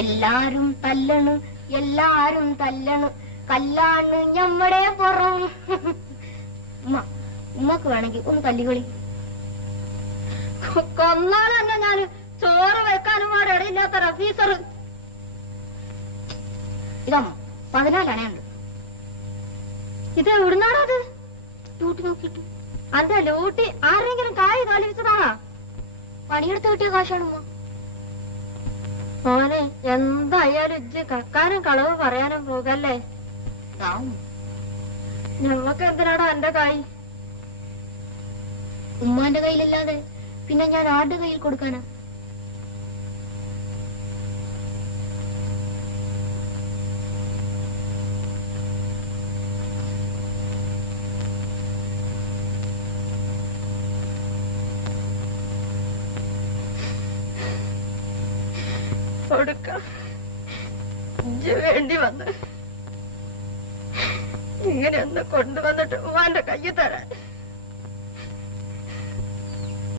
എല്ലാരും തല്ലണ്, എല്ലാരും തല്ലണ്, കല്ലാണ് ഞമ്മടെ പുറം. ഉമ്മക്ക് വേണമെങ്കിൽ ഒന്ന് തല്ലികളി. കൊന്നാലും തന്നെ ഞാൻ ചോറ് വെക്കാനും ഇടയില്ലാത്ത റഫീസർ. ഇതമ്മ 14 അണയുണ്ട്. ഇത് എവിടുന്നാണത്? ലൂട്ടി നോക്കിട്ടു. അന്റെ ലൂട്ടി ആരെങ്കിലും കായ് കാലിച്ചതാണോ? പണിയെടുത്ത് കിട്ടിയ കാശാണ് ഉമ്മ. മോനെ എന്തായാലും ഇജ്ജ് കക്കാനും കളവ് പറയാനും പോകല്ലേ. ഞങ്ങൾക്ക് എന്തിനാടോ എന്റെ കായ്? ഉമ്മാന്റെ കയ്യിലല്ലാതെ പിന്നെ ഞാൻ ആരുടെ കയ്യിൽ കൊടുക്കാനാ? കൊടുക്കാം വേണ്ടി വന്ന് ഇങ്ങനെ ഒന്ന് കൊണ്ടുവന്നിട്ട് ഉമ്മാന്റെ കയ്യിൽ തരാൻ.